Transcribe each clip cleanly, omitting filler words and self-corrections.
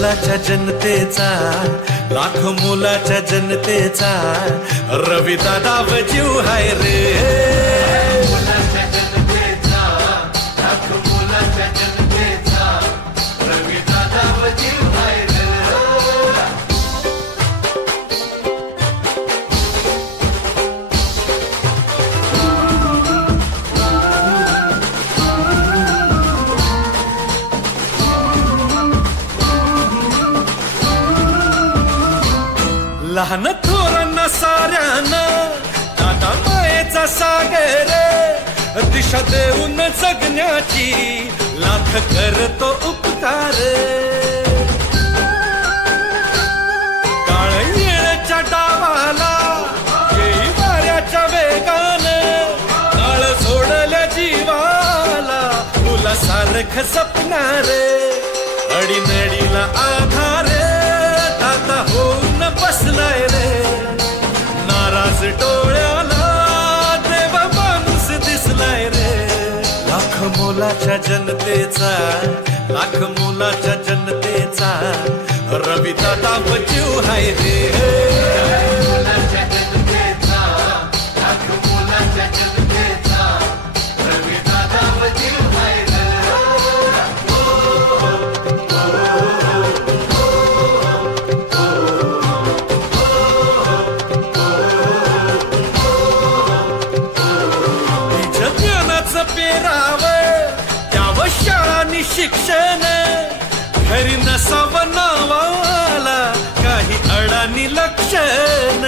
मोलाच्या जनतेचा, लाख मोलाच्या जनतेचा रविदादा जीव हाय रे. मोलाच्या जनतेचा, लाख मोलाच्या जनतेचा रविदादा जीव हाय रे. लहान थोरांना साऱ्यांना दादा मायेचा सागर, दिशा देऊन जगण्याची लाख करतो उपकार. काळ येळच्या डावाला येई वाऱ्याच्या वेगानं, काळ सोडल्या जीवाला मुलासारखं सपनार. अडीनडीला आधार दादा होऊन बसलाय रे. नाराज डोळ्याला देव माणूस दिसलाय रे. लाख मोलाच्या जनतेचा, लाख मोलाच्या जनतेचा रविदादा जीव हाय रे. मोलाच्या जनतेचा, लाख मोलाच्या जनतेचा रविदादा जीव हाय रे. पेराव त्याव शाळांनी शिक्षण, घरी नसावं नावाला काही अडाणी लक्षण.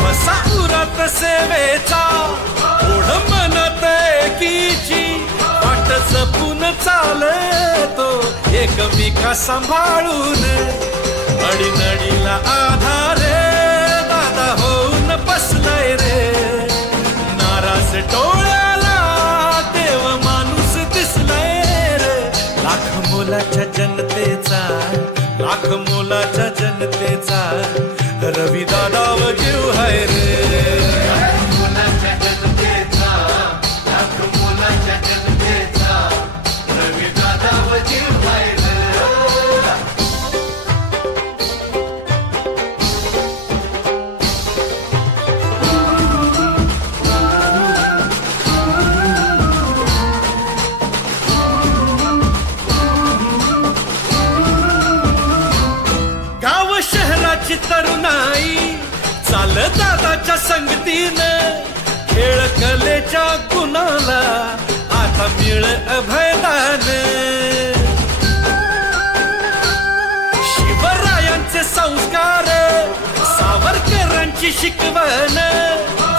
बसा उरात सेवेचा ओढ मनात एकीची, वाट जपून चालतो एकमेका सांभाळून. अडीनडीला आधार दादा होऊन बसलाय रे. नाराज डोळ्याला देव माणूस दिसलाय रे. लाख मोलाच्या जनतेचा, लाख मोलाच्या जनतेचा रविदादा जीव हाय रे. मोलाच्या जनतेचा, लाख मोलाच्या जनतेचा रविदादा जीव हाय रे. शहराची तरुणाई चाल दादाच्या संगतीनं, खेळ कलेच्या गुणाला आता मिळ अभयदान. शिवरायांचे संस्कार, सावरकरांची शिकवण,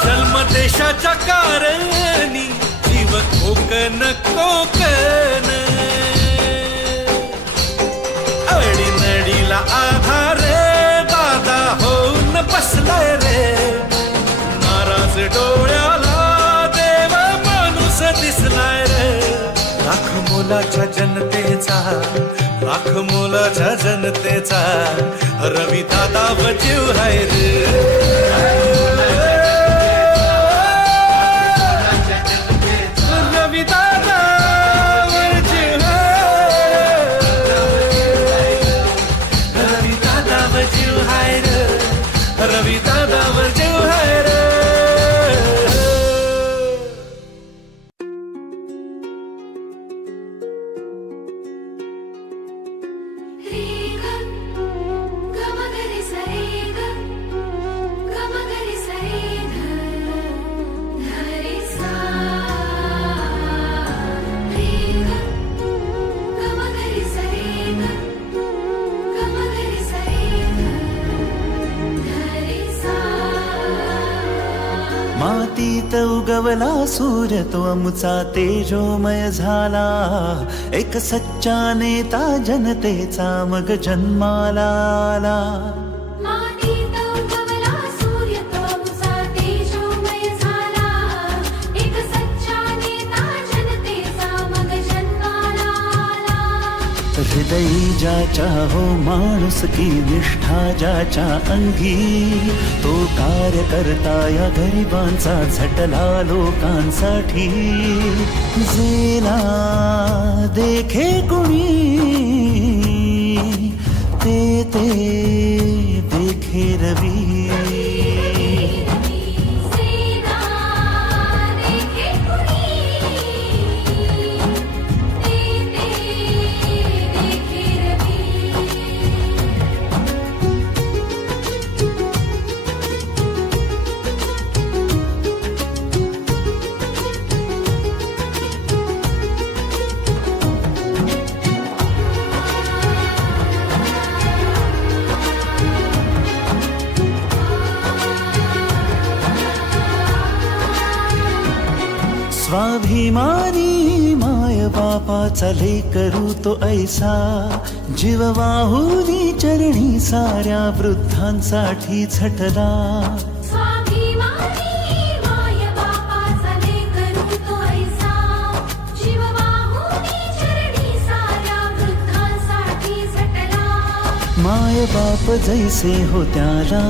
जन्म देशाच्या कारणी जीव कोकण कोकण. अडीनडीला आधार दादा होऊन बसलाय रे. नाराज डोळ्याला देव माणूस दिसलाय रे. लाख मोलाच्या जनतेचा, लाख मोलाच्या जनतेचा रविदादा जीव हाय रे. रविदादा जीव हाय रे. मातीत उगवला सूर्य तो आमचा तेजोमय झाला. एक सच्चा नेता जनतेचा मग जन्माला आला. मातीत उगवला सूर्य तो आमचा तेजोमय झाला. एक सच्चा नेता जनतेचा मग जन्माला आला. हृदयी ज्याच्या हो माणूस की निष्ठा ज्याच्या अंगी, तो कार्यकर्ता या गरिबांचा झटला लोकांसाठी. जेला देखे कुणी ते देखे रवी. सेना देखे कुणी ते देखे रवी. स्वाभिमानी माय बापाचा लेकरू तो ऐसा, जीव वाहुनी चरणी साऱ्या वृद्धांसाठी झटला. स्वाभिमानी माय बापाचा लेकरू तो ऐसा, जीव वाहुनी चरणी साऱ्या वृद्धांसाठी झटला. माय बाप जैसे हो त्याला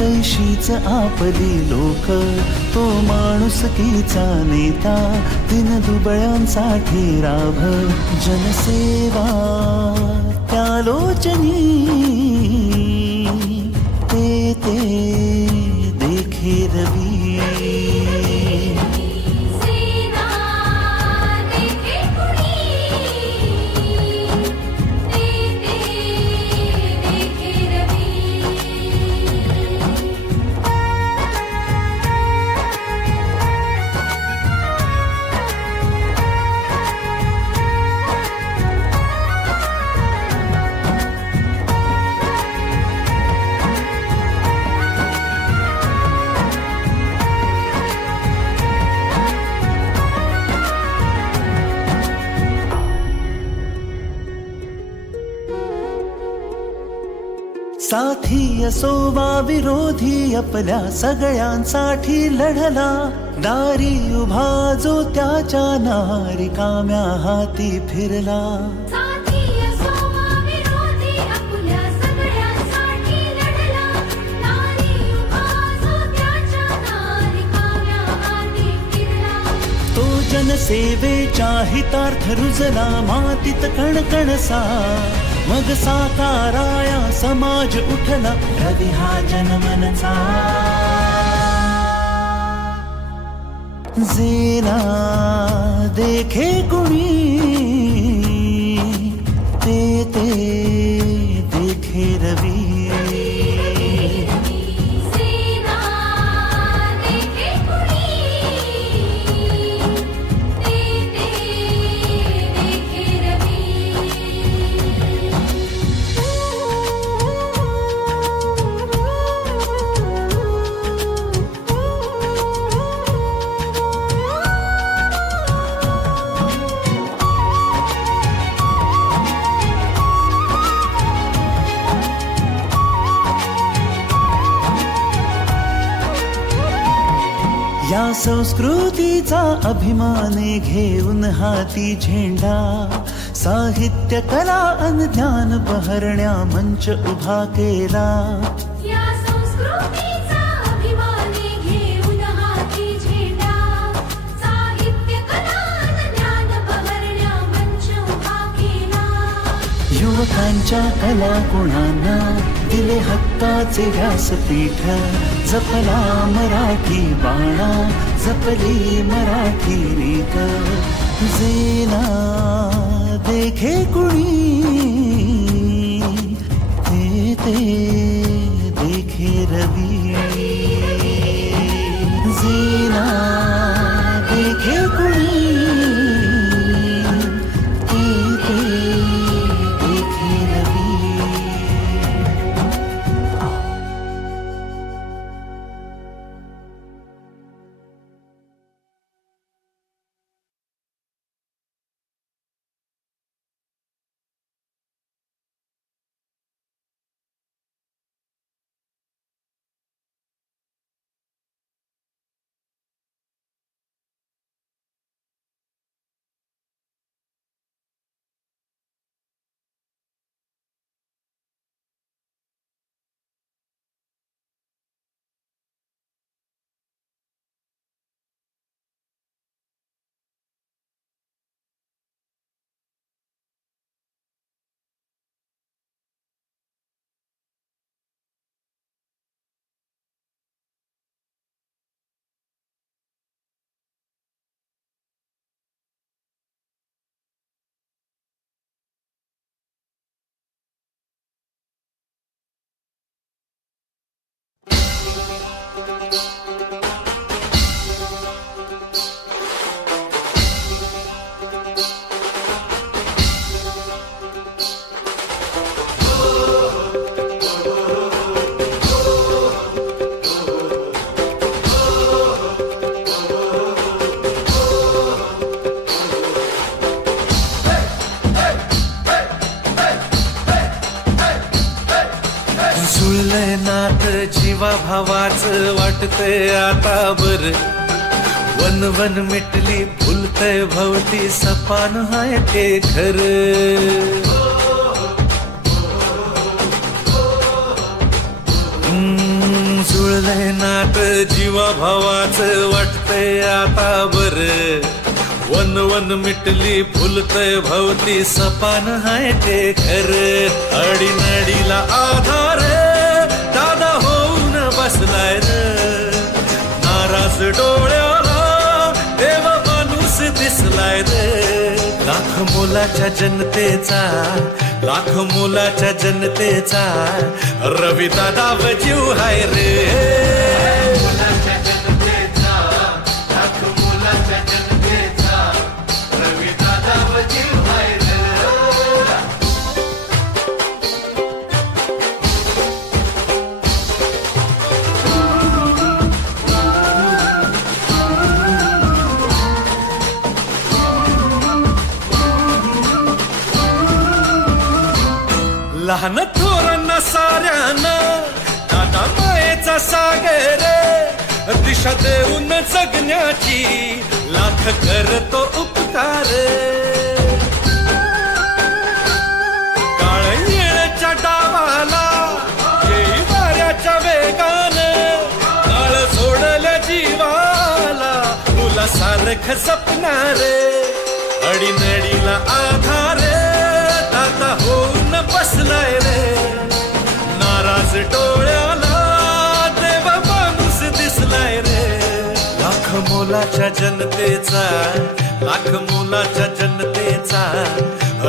तैशीच आपली लोक, तो माणुसकीचा नेता दिन दुबळ्यांसाठी राभ. जनसेवा त्या लोचनी ते देखे रवी. सेना देखे कुणी ते देखे रवी. साथी असो वा विरोधी आपल्या सगळ्यांसाठी लढला. दारी उभा जो त्याच्या नारिकाम्या हाती फिरला. साथी असो वा विरोधी आपल्या सगळ्यांसाठी लढला. नारी उभा जो त्याच्या नारिकाम्या हाती फिरला. तो जनसेवेच्या हितार्थ रुजला मातीत कणकणसा. मग साकाराया समाज उठला रवी हा जनमनचा. जेला देखे कुणी ते देखे रवी. सेना देखे कुणी ते देखे रवी. या संस्कृतीचा अभिमाने घेऊन हाती झेंडा. साहित्य कला अन ज्ञान बहरण्या मंच उभा केला. या संस्कृतीचा अभिमाने घेऊन हाती झेंडा. साहित्य कला अन ज्ञान बहरण्या मंच उभा केला. युवकांच्या कला गुणांना दिले हक्काचे व्यासपीठ. जपला मराठी बाणा, जपली मराठी रीत. जेला देखे कुणी ते देखे रवी. जेला देखे जुळलंय नात जीवा भावाच वाटतंय आता बर वन वन मिटली फुलतय भवती सपान हाय ते खर जुळलंय नात जीवा भावाच वाटतंय आता बर वन वन मिटली फुलतय भवती सपान हाय ते खर अडीनडीला आधार दादा होऊन बसलाय र नाराज डोळ्याला देव माणूस दिसलाय रे लाख मोलाच्या जनतेचा लाख मोलाच्या जनतेचा रवी दादा जीव हाय रे लहान थोरांना साऱ्यांना दादा मायेचा सागर दिशा देऊन जगण्याची लाख करतो उपकार काळ येळच्या डावाला येई वाऱ्याच्या वेगान काळ सोडल्या जीवाला मुला सारख सपनार अडीनडीला आधार दादा होऊन बसलाय रे नाराज डोळ्याला देव माणूस दिसलाय रे लाख मोलाच्या जनतेचा लाख मोलाच्या जनतेचा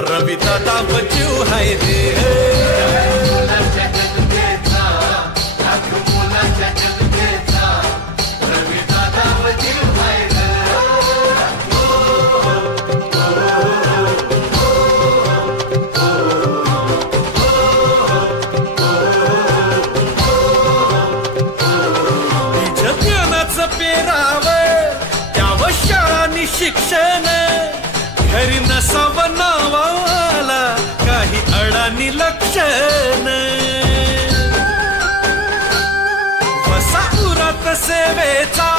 रवी दादा जीव हाय रे पेराव त्यावर शाळांनी शिक्षण घरी नसावं नावाला काही अडाणी लक्षण वसापुरात सेवेचा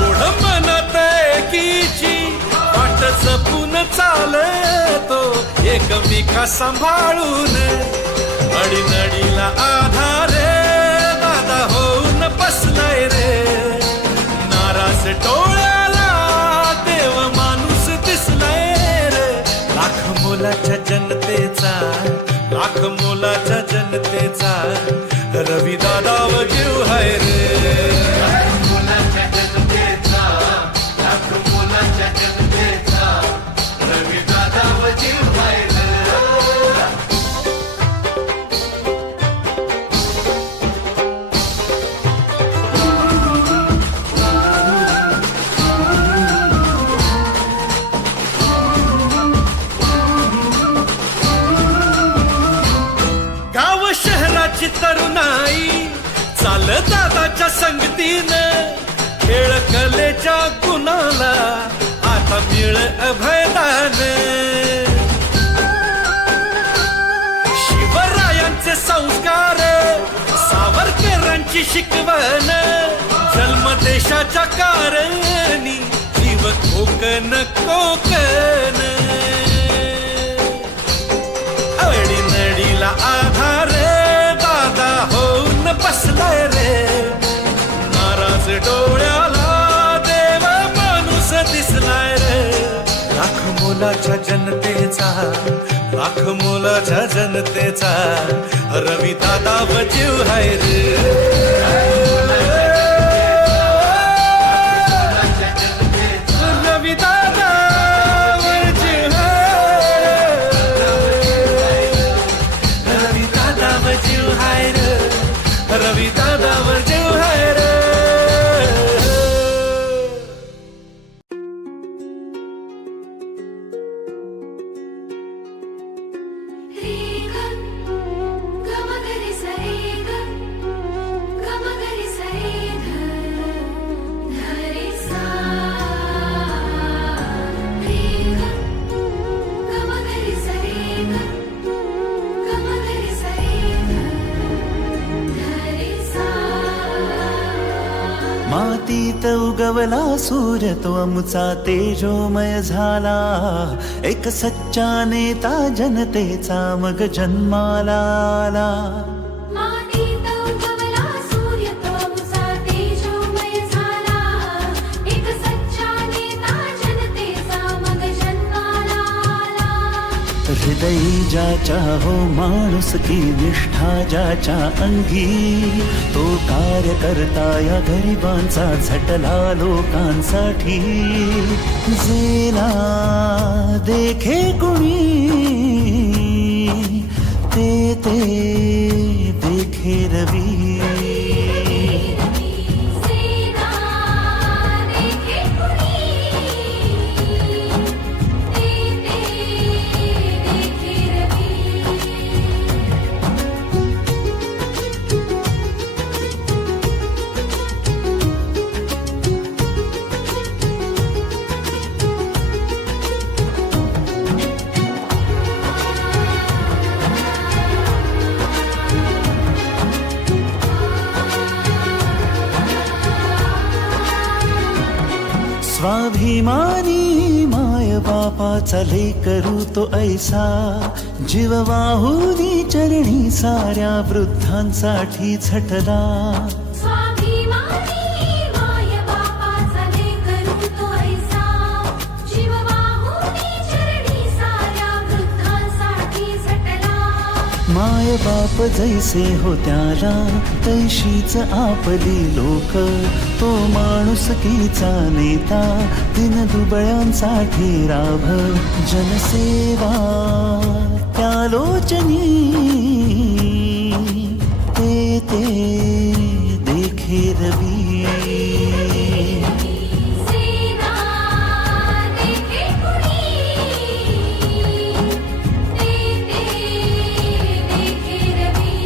ओढ मनात एकीची वाट जपून चालतो एकमेका सांभाळून अडीनडीला आधार दादा होऊन बसलाय रे नाराज डोळ्याला देव माणूस दिसलाय रे लाख मोलाच्या जनतेचा लाख मोलाच्या जनतेचा रवी दादा जीव हाय रे शहराची तरुणाई चाल दादाच्या संगतीनं खेळ कलेच्या गुणाला आता मिळ अभयदान शिवरायांचे संस्कार सावरकरांची शिकवण जन्म देशाच्या कारणी जीव कोकण कोकण अडीनडीला आधार दादा होऊन बसलाय रे नाराज डोळ्याला देव माणूस दिसलाय रे लाख मोलाच्या जनतेचा लाख मोलाच्या जनतेचा रवी दादा जीव हाय रे रवी दादावर जीव हाय रे मातीत उगवला सूर्य तो अमुचा तेजोमय झाला, एक सच्चा नेता जनतेचा मग जन्माला आला. मातीत उगवला सूर्य तो अमुचा तेजोमय झाला, एक सच्चा नेता जनतेचा मग जन्माला आला. हृदयी ज्याच्या हो माणूस की निष्ठा ज्याच्या अंगी, तो कार्यकर्ता या गरिबांचा झटला लोकांसाठी. जेला देखे कुणी ते देखे रवी. सेना देखे कुणी, ते देखे रवी. स्वाभिमानी माय बापाचा लेकरू तो ऐसा, जीव वाहुनी चरणी साऱ्या वृद्धांसाठी झटला. स्वाभिमानी माय बापाचा लेकरू तो ऐसा, जीव वाहुनी चरणी साऱ्या वृद्धांसाठी झटला. माय बाप जैसे हो त्याला तैशीच आपली लोक, तो माणुसकीचा नेता दिन दुबळ्यांसाठी राभ. जनसेवा त्या लोचनी ते देखे रवी. सेना देखे कुणी, ते देखे रवी.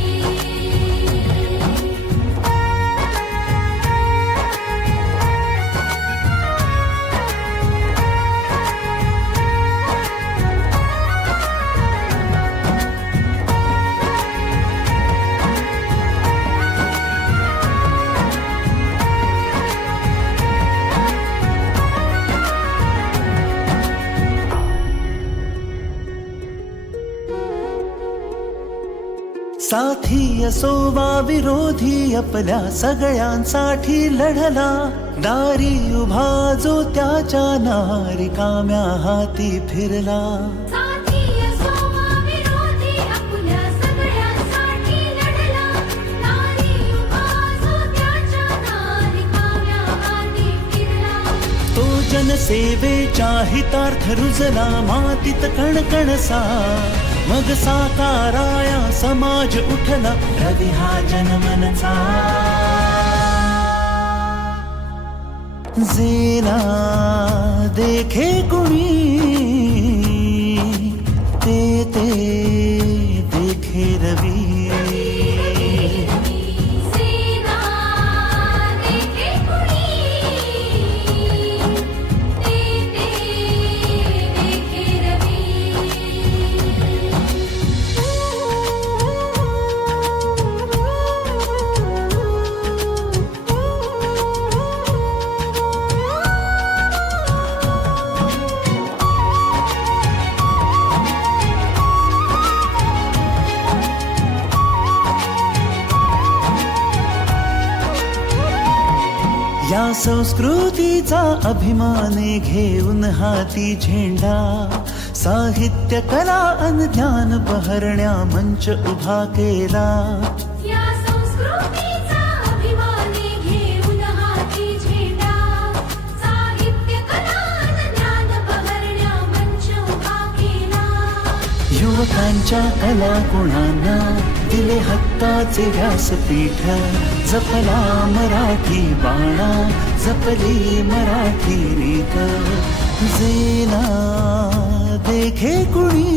साथी असो वा विरोधी आपल्या सगळ्यांसाठी लढला. दारी उभा जो त्याच्या नारिकाम्या हाती फिरला. साथी असो वा विरोधी आपल्या सगळ्यांसाठी लढला. नारी उभा जो त्याच्या नारिकाम्या हाती फिरला. तो जनसेवेच्या हितार्थ रुजला मातीत कणकणसा. मग साकाराया समाज उठला रवी हा जनमनचा. जेला देखे कुणी ते देखे रवी. सेना देखे कुणी, ते देखे रवी. या संस्कृतीचा अभिमाने घेऊन हाती झेंडा. साहित्य कला अन ज्ञान बहरण्या मंच उभा केला. या संस्कृतीचा अभिमाने घेऊन हाती झेंडा. साहित्य कला अन ज्ञान बहरण्या मंच उभा केला. युवकांच्या कला गुणांना दिले हक्काचे व्यासपीठ. जपला मराठी बाणा, जपली मराठी रीत. जेला देखे कुणी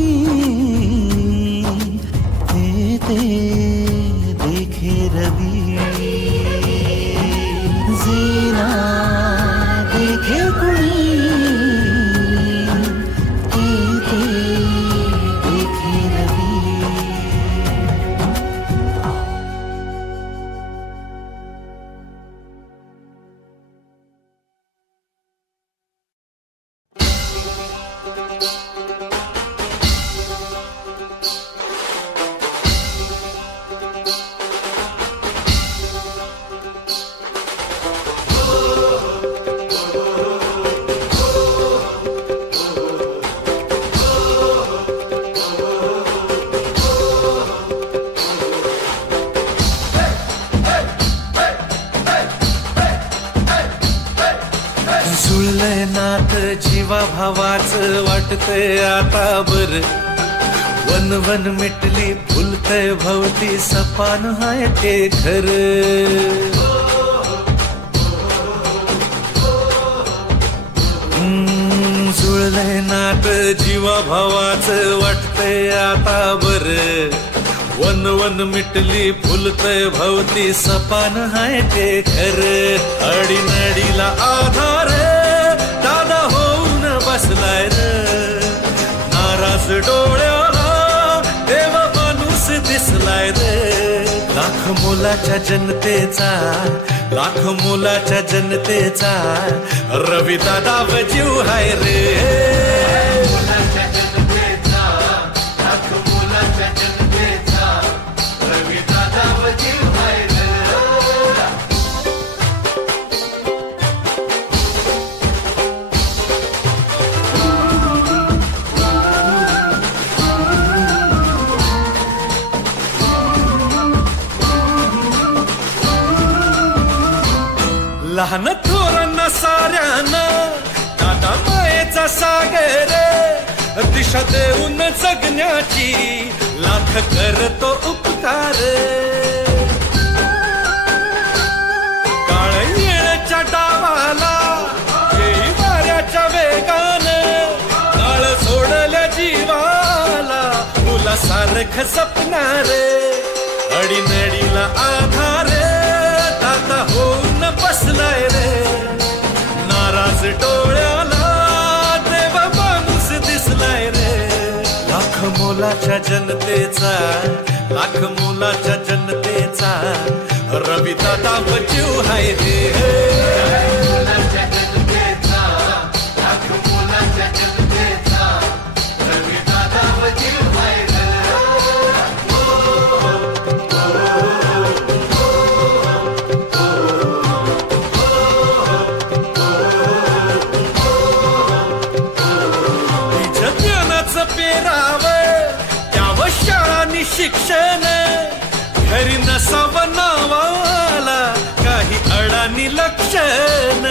ते देखे रवी. जेला देखे कुणी जुळलंय नात जीवा भावाचं वाटतंय आता बर वन वन मिटली फुलतय भवती सपान हाय ते खरं जुळलंय नात जीवा भावाचं वाटतंय आता बर वन वन मिटली फुलतय भवती सपान हाय ते खरं अडीनडीला आधार दादा होऊन बसलाय र नाराज डोळ्याला देव माणूस दिसलाय रे लाख मोलाच्या जनतेचा लाख मोलाच्या जनतेचा रवी दादा जीव हाय रे लहान थोरांना साऱ्यांना दादा मायेचा सागर दिशा देऊन जगण्याची लाख करतो उपकार काळ येळच्या डावाला येई वाऱ्याच्या वेगान काळ सोडल्या जीवाला मुला सारख सपनार अडीनडीला आधार दादा होऊन बसलाय रे नाराज डोळ्याला देव माणूस दिसलाय रे लाख मोलाच्या जनतेचा लाख मोलाच्या जनतेचा रवी दादा जीव हाय रे शिक्षण घरी नसावं नावाला काही अडाणी लक्षण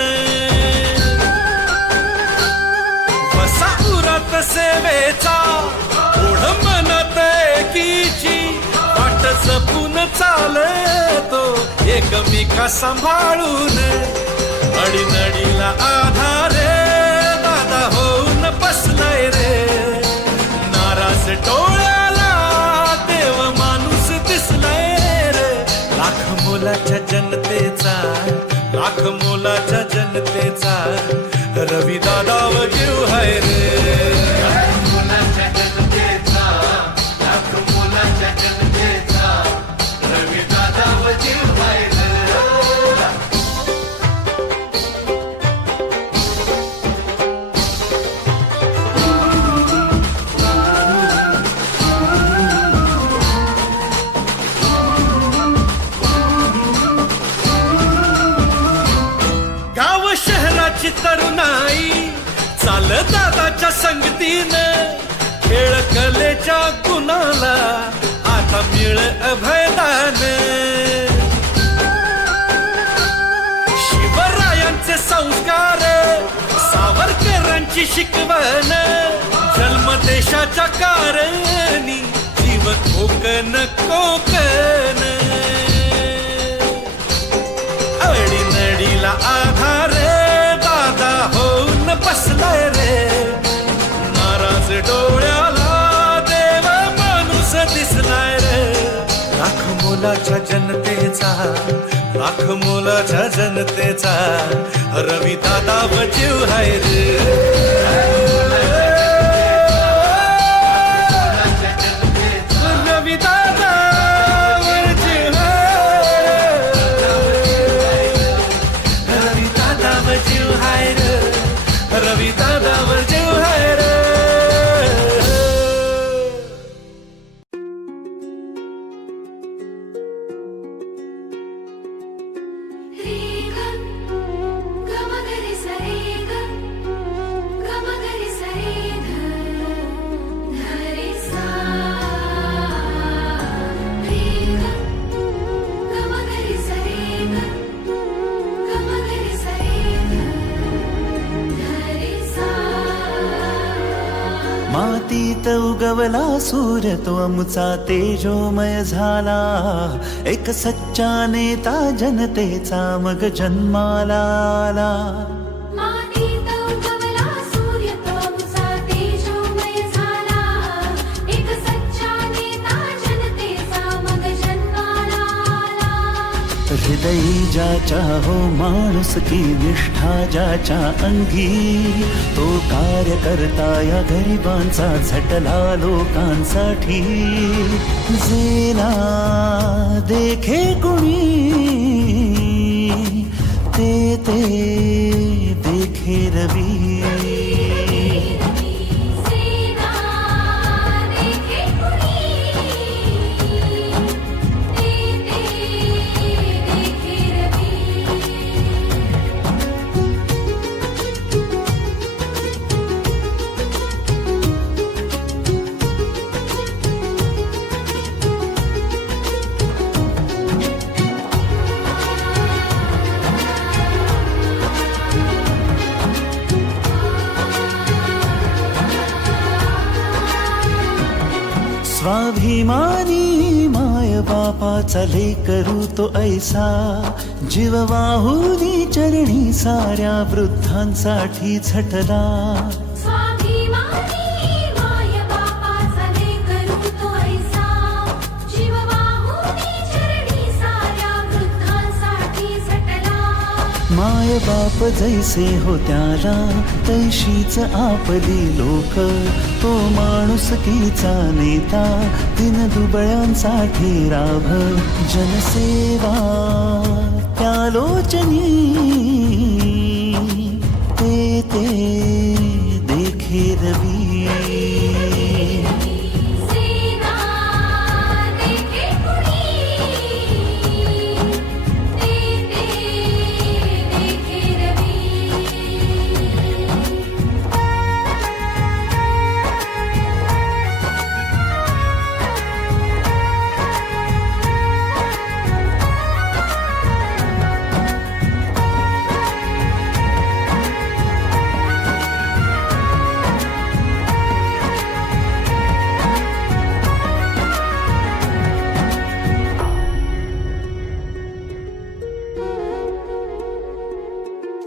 बसा उरात सेवेचा ओढ मनात एकीची वाट जपून चालतो एकमेका सांभाळून अडीनडीला आधार दादा होऊन बसलाय रे नाराज डोळ्याला लाख मोलाच्या जनतेचा लाख मोलाच्या जनतेचा रवी दादा जीव हाय रे लाख मोलाच्या जनतेचा रवी दादा जीव हाय तरुणाई चाल दादाच्या संगतीनं खेळ कलेच्या गुणाला आता मिळ अभयदान शिवरायांचे संस्कार सावरकरांची शिकवण जन्म देशाच्या कारणी जीव कोकण कोकण अडीनडीला आधार होऊन बसलाय रे नाराज डोळ्याला देव माणूस दिसलाय रे लाख मोलाच्या जनतेचा लाख मोलाच्या जनतेचा रवी दादा जीव हाय रे रवी दादा जीव रवी दादा जीव हाय रे रवी दादावर जीव हाय रे रे ग ग म ग रे सा रे ग ग म ग रे उगवला सूर्य तो अमुचा तेजोमय झाला, एक सच्चा नेता जनतेचा मग जन्माला आला. मातीत उगवला सूर्य तो अमुचा तेजोमय झाला, एक सच्चा नेता जनतेचा मग जन्माला आला. हृदयी ज्याच्या हो माणुसकी निष्ठा ज्याच्या अंगी, तो कार्यकर्ता या गरिबांचा झटला लोकांसाठी. जेला देखे कुणी ते देखे रवी. सेना देखे कुणी, ते देखे रवी. स्वाभिमानी माय बापाचा लेकरू तो ऐसा, जीव वाहुनी चरणी साऱ्या वृद्धांसाठी झटला. स्वाभिमानी माय बापाचा लेकरू तो ऐसा, जीव वाहुनी चरणी साऱ्या वृद्धांसाठी झटला. माय बाप जैसे हो त्याला तैशीच आपली लोक, तो माणुसकीचा नेता दिन दुबळ्यांसाठी राभ. जनसेवा त्यालोचनी ते देखे रवी. सेना देखे कुणी, ते देखे रवी.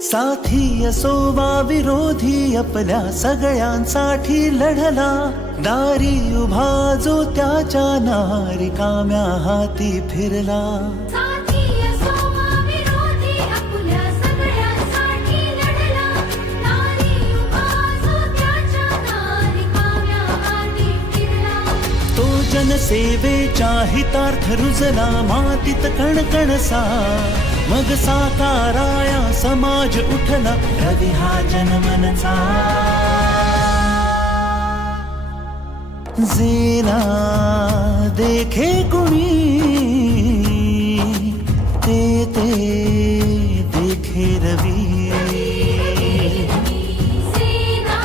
साथी असो वा विरोधी आपल्या सगळ्यांसाठी लढला. दारी उभा जो त्याच्या नारिकाम्या हाती फिरला. साथी असो वा विरोधी आपल्या सगळ्यांसाठी लढला. नारी उभा जो त्याच्या नारिकाम्या हाती फिरला. तो जनसेवेच्या हितार्थ रुजला मातीत कणकणसा. मग साकाराया समाज उठला रवी हा जनमनचा. जेला देखे कुणी ते देखे रवी. सेना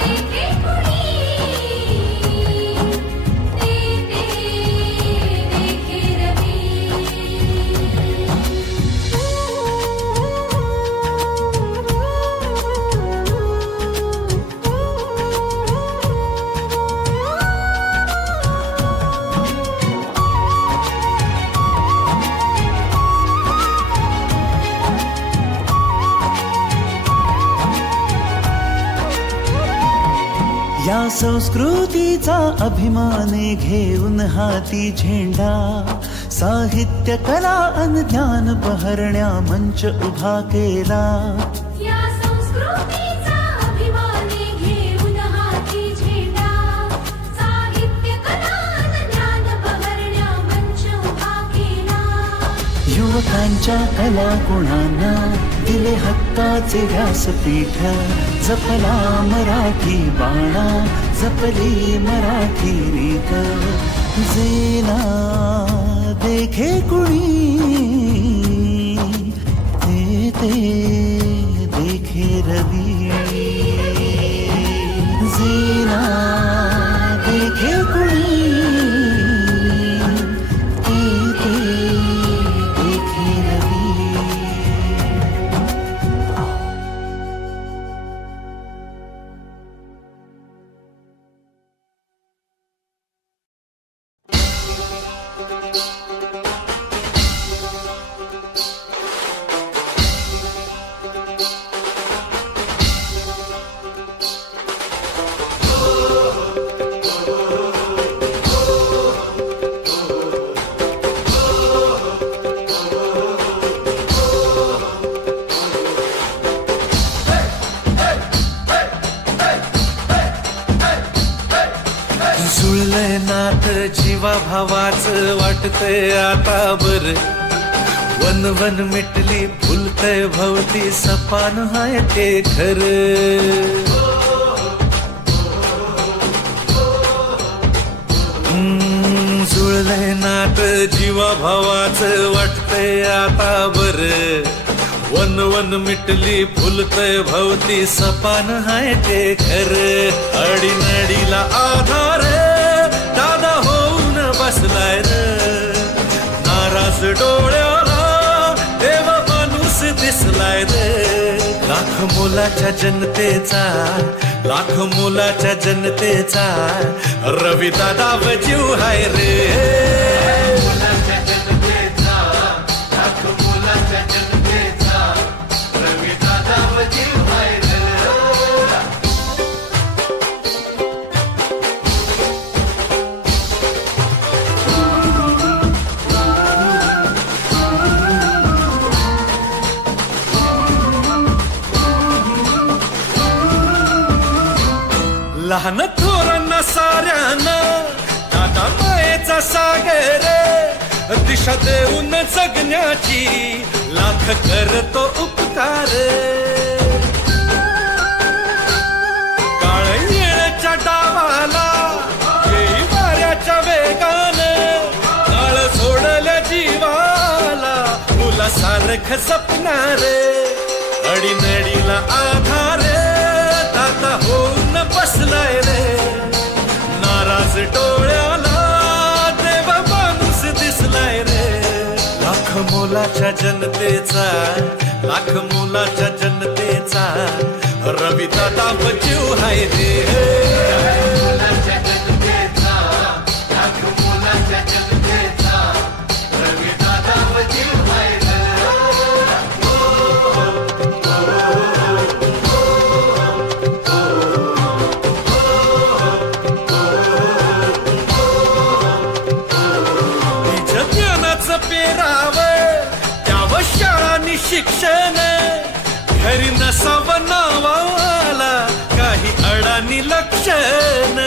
देखे कुणी, ते देखे रवी. या संस्कृतीचा अभिमान घेऊन हाती झेंडा. साहित्य कला अन ज्ञान बहरण्या मंच उभा केला. या संस्कृतीचा अभिमान घेऊन हाती झेंडा. साहित्य कला अन ज्ञान बहरण्या मंच उभा केला. युवकांच्या कला गुणांना दिले हक्काचे व्यासपीठ. जपला मराठी बाणा, जपली मराठी रीत. जेला देखे कुणी ते देखे रवी. जेला देखे कुणी जुळलंय नात जीवा भावाचं वाटतंय आता बर वन वन मिटली फुलतय भवती सपान हाय ते खर जुळलंय नात जीवा भावाचं वाटतंय आता बर वन वन मिटली फुलतय भवती सपान हाय ते खर अडीनडीला आधार दादा होऊन बसलाय र नाराज डोळ्याला देव माणूस दिसलाय रे लाख मोलाच्या जनतेचा लाख मोलाच्या जनतेचा रवी दादा जीव हाय रे लहान थोरांना साऱ्यांना दादा मायेचा सागर दिशा देऊन जगण्याची लाख करतो उपकार काळ येळच्या डावाला येई वाऱ्याच्या वेगान काळ सोडल्या जीवाला मुलासारखं सपनार अडीनडीला आधार दादा होऊन बसलाय रे नाराज डोळ्याला देव माणूस दिसलाय रे लाख मोलाच्या जनतेचा लाख मोलाच्या जनतेचा रवी दादा जीव हाय रे शिक्षण घरी नसावं नावाला काही अडाणी लक्षण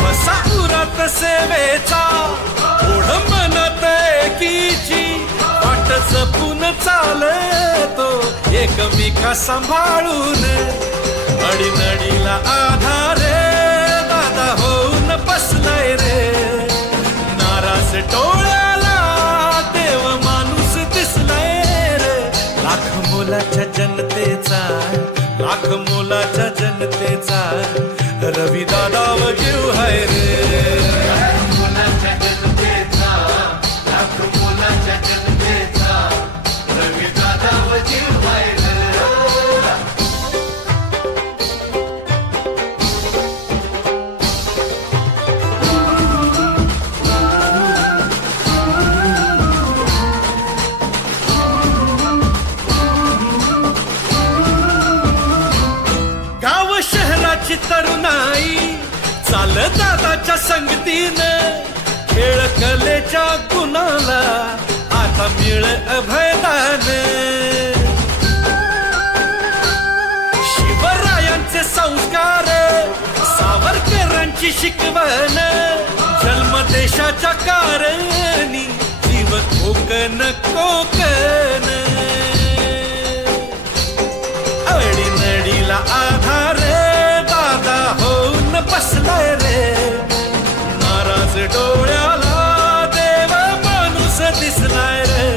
वसापुरात सेवेचा ओढ मनात एकीची वाट जपून चालतो एकमेका सांभाळून अडीनडीला आधार दादा होऊन बसलाय रे नाराज डोळ्याला लाख मोलाच्या जनतेचा लाख मोलाच्या जनतेचा रवी दादा जीव हाय रे मोलाच्या जनतेचा लाख मोलाच्या जनतेचा रवी दादा जीव हाय तरुणाई चाल दादाच्या संगतीनं खेळ कलेच्या गुणाला आता मिळ अभयदान शिवरायांचे संस्कार सावरकरांची शिकवण जन्म देशाच्या कारणी जीव कोकण कोकण अडीनडीला आधार होऊन बसलाय रे नाराज डोळ्याला देव माणूस दिसलाय रे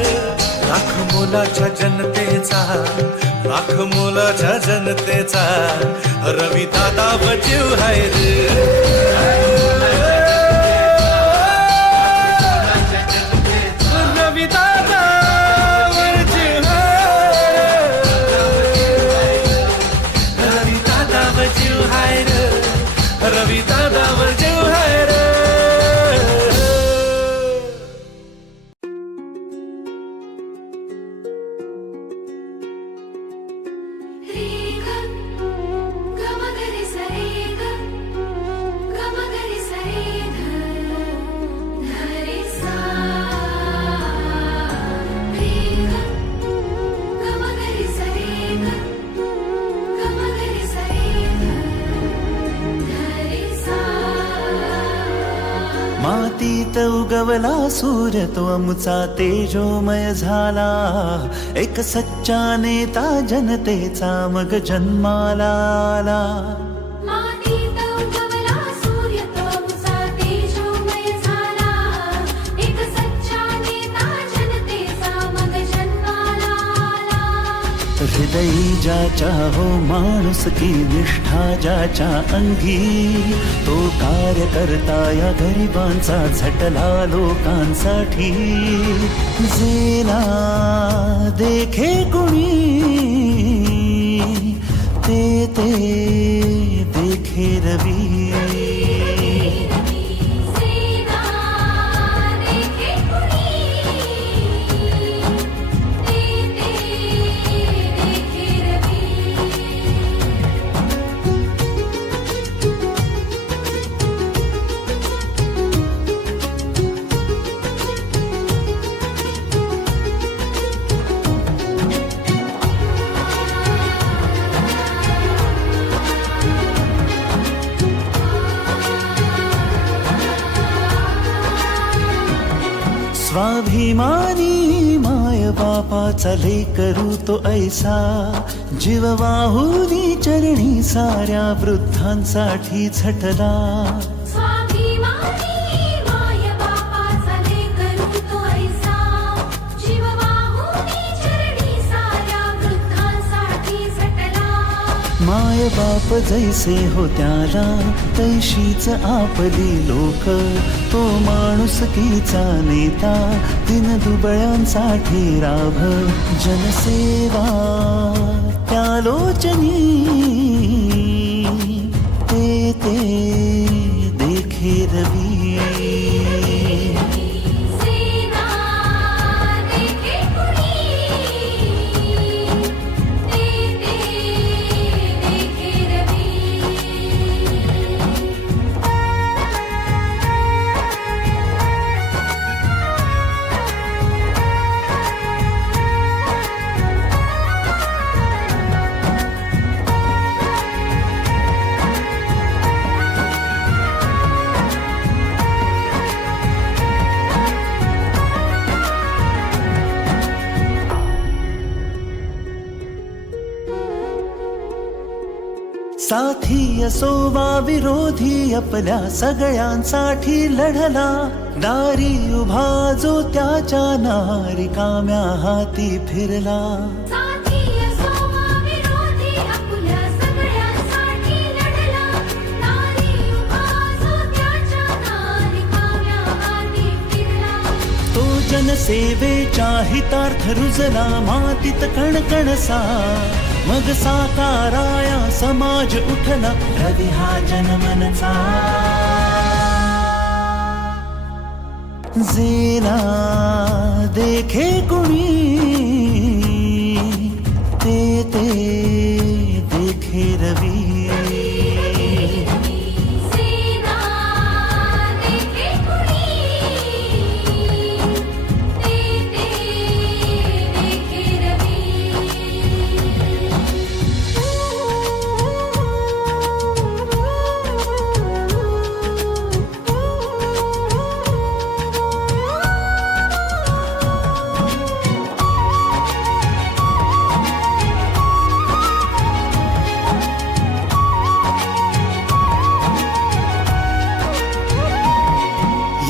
लाख मोलाच्या जनतेचा लाख मोलाच्या जनतेचा रवी दादा जीव हाय रे रवी दादा जीव रवी दादा जीव हाय रे रवी दादा जीव हाय रे मातीत उगवला सूर्य तो अमुचा तेजोमय झाला, एक सच्चा नेता जनतेचा मग जन्माला आला. मातीत उगवला सूर्य तो अमुचा तेजोमय झाला, एक सच्चा नेता जनतेचा मग जन्माला आला. हृदयी ज्याच्या हो माणूस की निष्ठा ज्याच्या अंगी, तो कार्यकर्ता या गरिबांचा झटला लोकांसाठी. जेला देखे कुणी ते देखे रवी. सेना देखे कुणी, ते देखे रवी. स्वाभिमानी माय बापाचा लेकरू तो ऐसा, जीव वाहुनी चरणी साऱ्या वृद्धांसाठी झटला. स्वाभिमानी माय बापाचा लेकरू तो ऐसा, जीव वाहुनी चरणी साऱ्या वृद्धांसाठी झटला. माय बाप जैसे हो त्याला तैशीच आपली लोक, तो माणुसकीचा नेता दीनदुबळ्यांसाठी राभ. जनसेवा त्यालोचनी ते देखे रवी. सेना देखे कुणी, ते देखे रवी. साथी असो वा विरोधी आपल्या सगळ्यांसाठी लढला. दारी उभा जो त्याच्या नारिकाम्या हाती फिरला. साथी असो वा विरोधी आपल्या सगळ्यांसाठी लढला. दारी उभा जो त्याच्या नारिकाम्या हाती फिरला. तो जनसेवेच्या हितार्थ रुजला मातीत कणकणसा. मग साकाराया समाज उठला रवी हा जनमनचा. जेला देखे कुणी ते देखे रवी. सेना देखे कुणी, ते देखे रवी.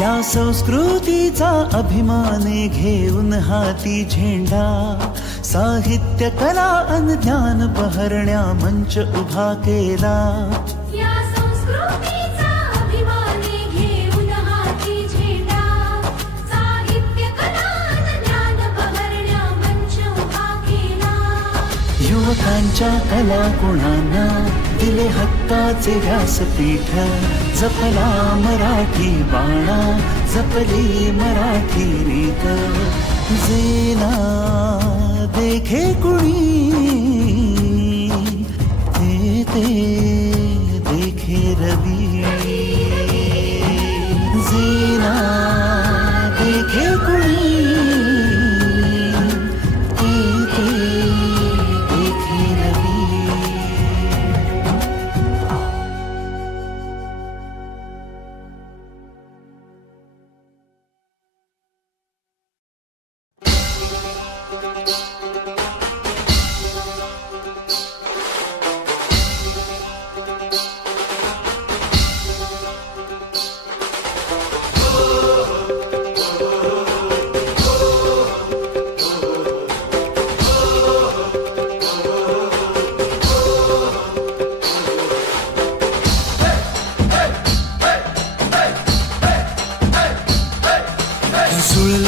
या संस्कृतीचा अभिमाने घेऊन हाती झेंडा. साहित्य कला अन ज्ञान बहरण्या मंच उभा केला. या संस्कृतीचा अभिमाने घेऊन हाती झेंडा. साहित्य कला अन ज्ञान बहरण्या मंच उभा केला. युवकांच्या कला गुणांना दिले हक्काचे व्यासपीठ. जपला मराठी बाणा, जपली मराठी रीत. जेला देखे कुणी ते देखे रवी. जेला देखे कुणी ते देखे रवी.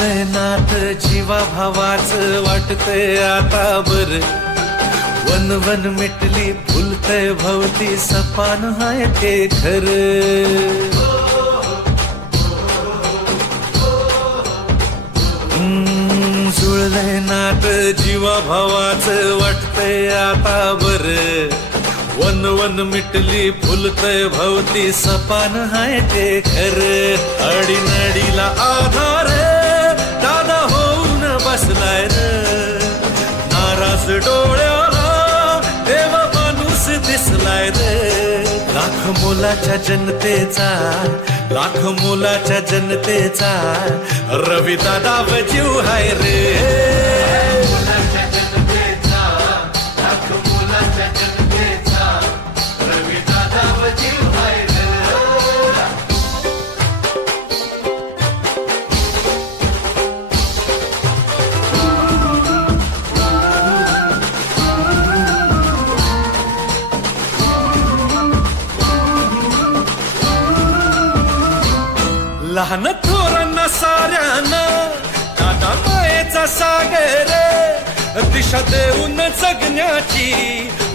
जुळलंय नात जीवा भावाचं वाटतंय आता बर वन वन मिटली फुलतय भवती सपान हाय ते खरं जुळलंय नात जीवा भावाचं वाटतंय आता बर वन वन मिटली फुलतय भवती सपान हाय ते खरं अडीनडीला आधार दादा होऊन बसलाय र नाराज डोळ्याला देव माणूस दिसलाय रे लाख मोलाच्या जनतेचा लाख मोलाच्या जनतेचा रवी दादा जीव हाय रे लहान थोरांना साऱ्यांना दादा मायेचा सागर दिशा देऊन जगण्याची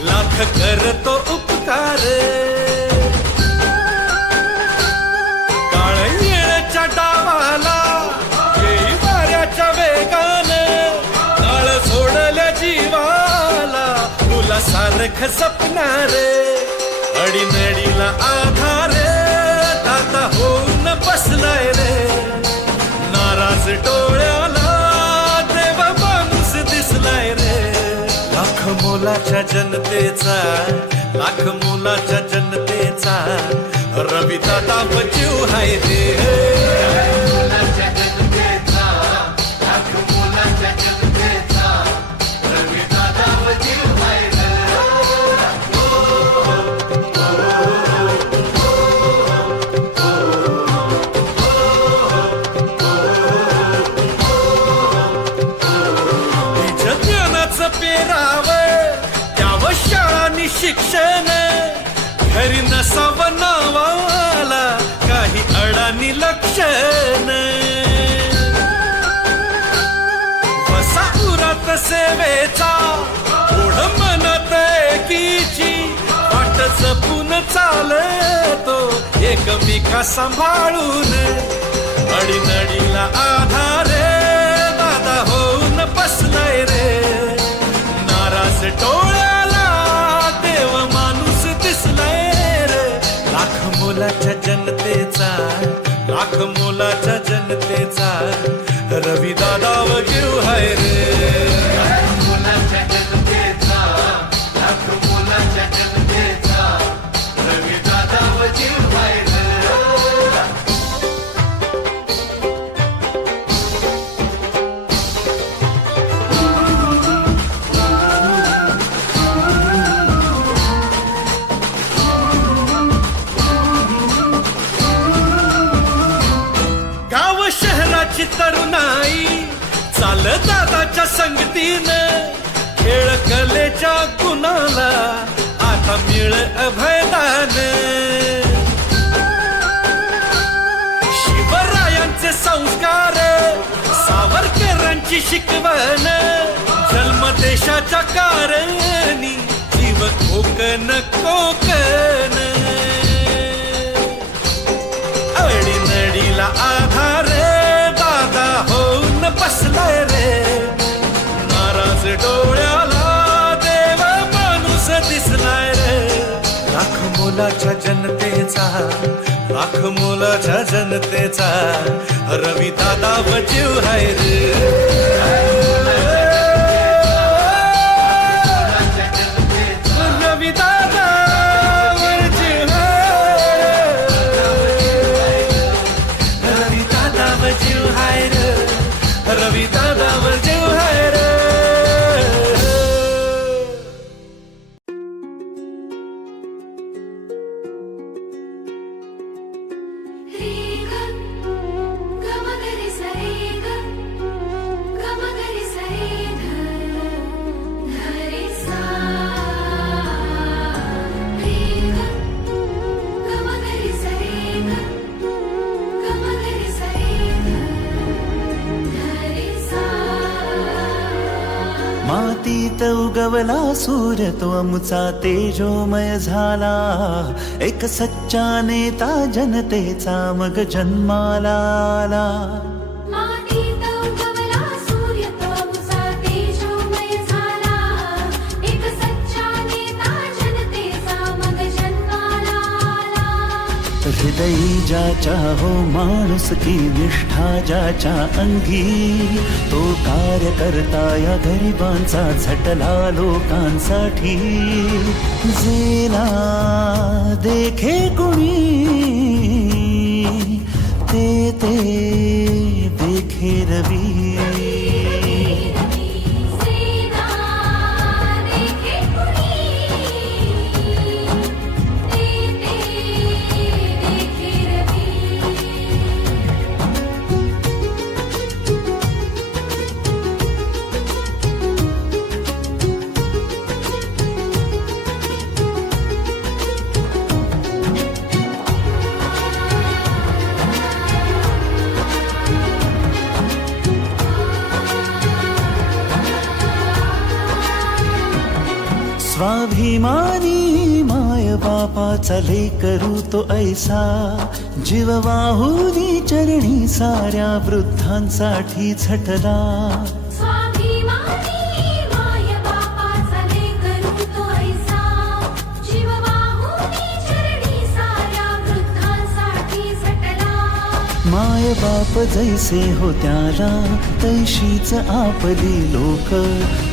लाख करतो उपकार काळ येळच्या डावाला येई वाऱ्याच्या वेगानं काळ सोडल्या जीवाला तुला सारखं सपनार अडीनडीला आधार दादा होऊन बसलाय रे नाराज डोळ्याला देव माणूस दिसलाय रे लाख मोलाच्या जनतेचा लाख मोलाच्या जनतेचा रवी दादा जीव हाय रे पेराव त्यावर शाळांनी शिक्षण घरी नसावं नावाला काही अडाणी लक्षण वसापुरात सेवेचा ओढ मनात एकीची वाट जपून चालतो एकमेका सांभाळून अडीनडीला आधार दादा होऊन बसलाय रे नाराज डोळ्याला देव माणूस दिसलाय रे लाख मोलाच्या जनतेचा लाख मोलाच्या जनतेचा रवी दादा जीव हाय रे लाख मोलाच्या जनतेचा रवी दादा जीव हाय रे शहराची तरुणाई चाल दादाच्या संगतीनं खेळ कलेच्या गुणाला आता मिळ अभयदान शिवरायांचे संस्कार सावरकरांची शिकवण जन्म देशाच्या कारणी जीव कोकण कोकण अडीनडीला आधार दादा होऊन बसलाय रे नाराज डोळ्याला देव माणूस दिसलाय रे लाख मोलाच्या जनतेचा लाख मोलाच्या जनतेचा रवी दादा जीव हाय रे रवी दादा जीव हाय रे रे ग ग म ग रे सा रे ग ग म ग मातीत उगवला सूर्य तो अमुचा तेजोमय झाला, एक सच्चा नेता जनतेचा मग जन्माला आला. मातीत उगवला सूर्य तो अमुचा तेजोमय झाला, एक सच्चा नेता जनतेचा मग जन्माला आला. हृदयी ज्याच्या हो माणूस की निष्ठा ज्याच्या अंगी, तो कार्यकर्ता या गरिबांचा झटला लोकांसाठी. जेला देखे कुणी ते देखे रवी. सेना देखे कुणी, ते देखे रवी. स्वाभिमानी माय बापाचा लेकरू तो ऐसा, जीव वाहुनी चरणी साऱ्या वृद्धांसाठी झटला. स्वाभिमानी माय बापाचा लेकरू तो ऐसा, जीव वाहुनी चरणी साऱ्या वृद्धांसाठी झटला. माय बाप जैसे हो त्याला तैशीच आपली लोक,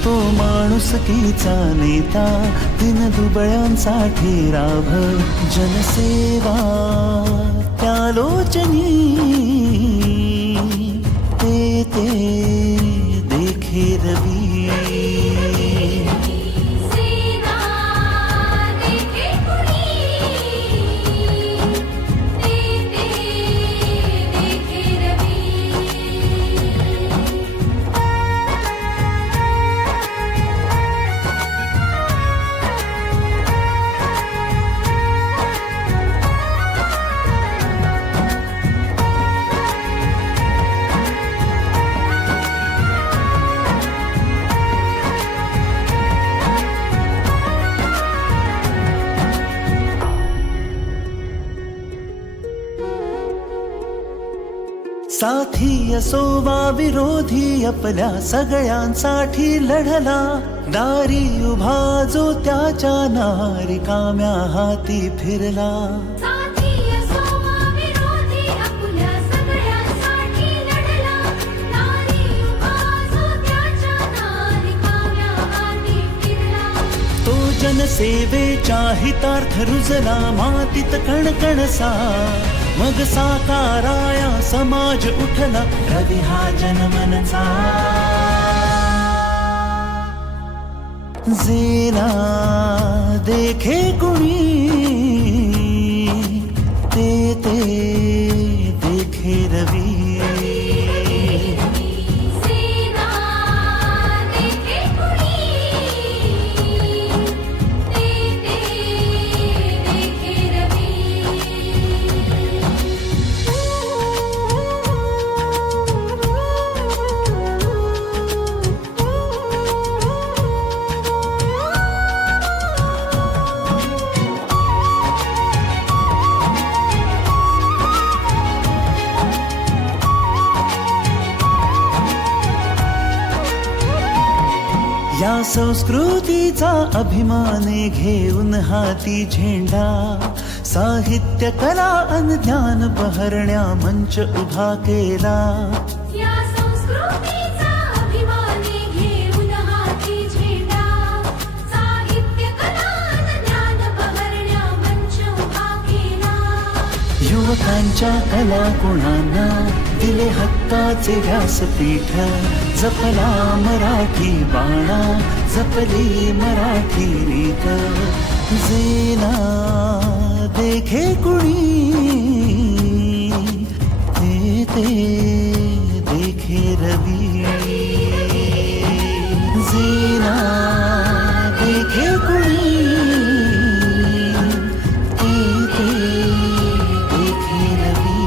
तो माणुसकीचा नेता दिन दुबळ्यांसाठी राभ. जनसेवा त्या लोचनी ते देखे रवी. सेना देखे कुणी, ते देखे रवी. साथी असो वा विरोधी आपल्या सगळ्यांसाठी लढला. दारी उभा जो त्याच्या नारिकाम्या हाती फिरला. साथी असो वा विरोधी आपल्या सगळ्यांसाठी लढला. दारी उभा जो त्याच्या नारिकाम्या हाती फिरला. तो जनसेवेच्या हितार्थ रुजला मातीत कणकणसा. मग साकाराया समाज उठला रवी हा जनमनचा. जेला देखे कुणी ते देखे रवी. सेना देखे कुणी, ते देखे रवी. या संस्कृतीचा अभिमाने घेऊन हाती झेंडा. साहित्य कला अन ज्ञान बहरण्या मंच उभा केला. या संस्कृतीचा अभिमाने घेऊन हाती झेंडा. साहित्य कला अन ज्ञान बहरण्या मंच उभा केला. युवकांच्या कला गुणांना दिले हक्काचे व्यासपीठ. जपला मराठी बाणा, जपली मराठी रीत. जेला देखे कुणी ते देखे रवी. जेला देखे कुणी ते देखे रवी.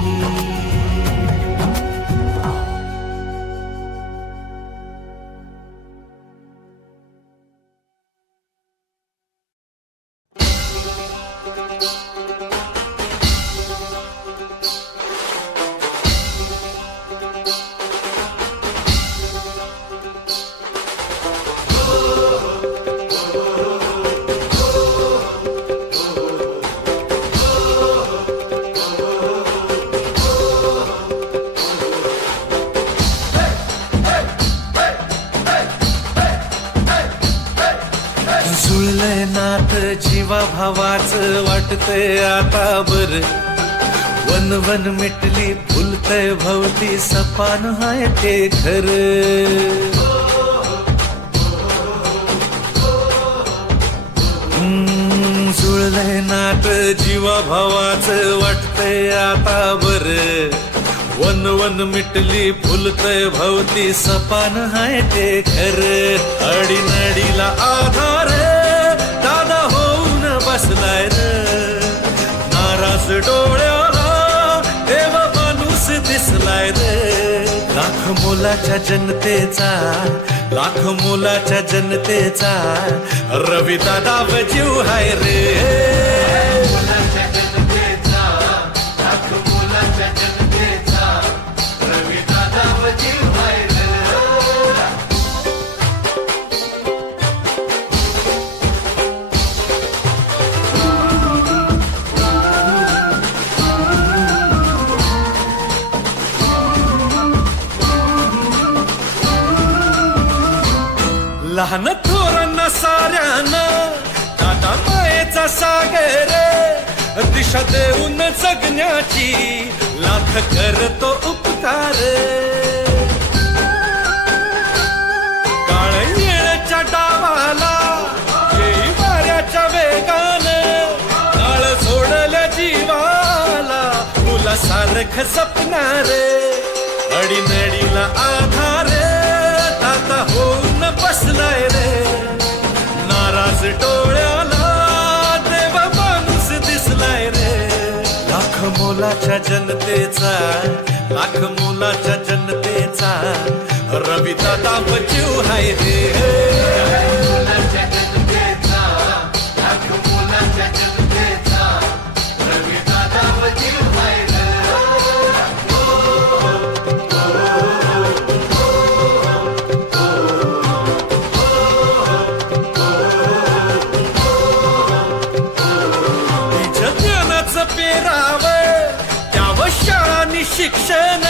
जीवा भावाचं वाटतंय आता बर वन वन मिटली फुलतय भवती सपान हाय ते घर जुळलंय नात जीवा भावाचं वाटतंय आता बर वन वन मिटली फुलतय भवती सपान हाय ते घर अडीनडीला आधार दादा होऊन बसलाय र नाराज डोळ्याला देव माणूस दिसलाय रे लाख मोलाच्या जनतेचा लाख मोलाच्या जनतेचा रवी दादा जीव हाय रे लहान थोरांना साऱ्यांना दादा मायेचा सागर दिशा देऊन जगण्याची लाख करतो उपकार काळ येळच्या डावाला येई वाऱ्याच्या वेगानं काळ सोडल्या जीवाला मुला सारख जपणार अडीनडीला आधार दादा होऊन बसलाय रे नाराज डोळ्याला देव माणूस दिसलाय रे लाख मोलाच्या जनतेचा लाख मोलाच्या जनतेचा रवी दादा जीव हाय रे शिक्षण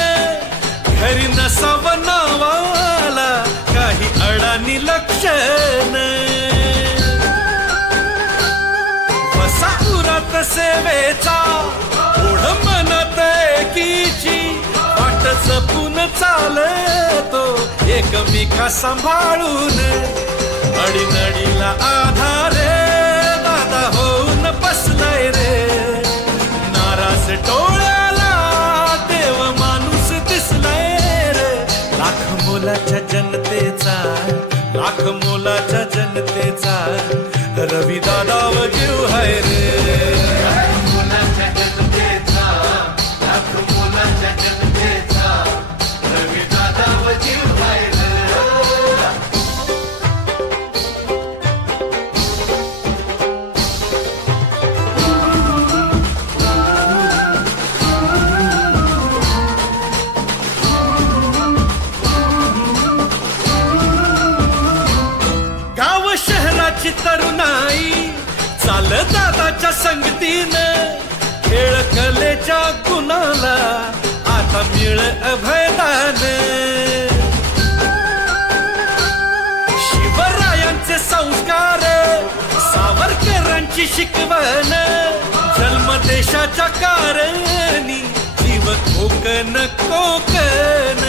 घरी नसावं नावाला काही अडाणी लक्षण वसापुरात सेवेचा ओढ मनात एकीची वाट जपून चालतो एकमेका सांभाळून अडीनडीला आधारे दादा होऊन बसलाय रे नाराज डोळ्याला लाख मोलाच्या जनतेचा लाख मोलाच्या जनतेचा रवी दादा जीव हाय रे मोलाच्या जनतेचा लाख मोलाच्या जनतेचा रवी दादा जीव हाय तरुणाई चाल दादाच्या संगतीनं खेळ कलेच्या गुणाला आता मिळ अभयदान शिवरायांचे संस्कार सावरकरांची शिकवण जन्म देशाच्या कारणी जीव कोकण कोकण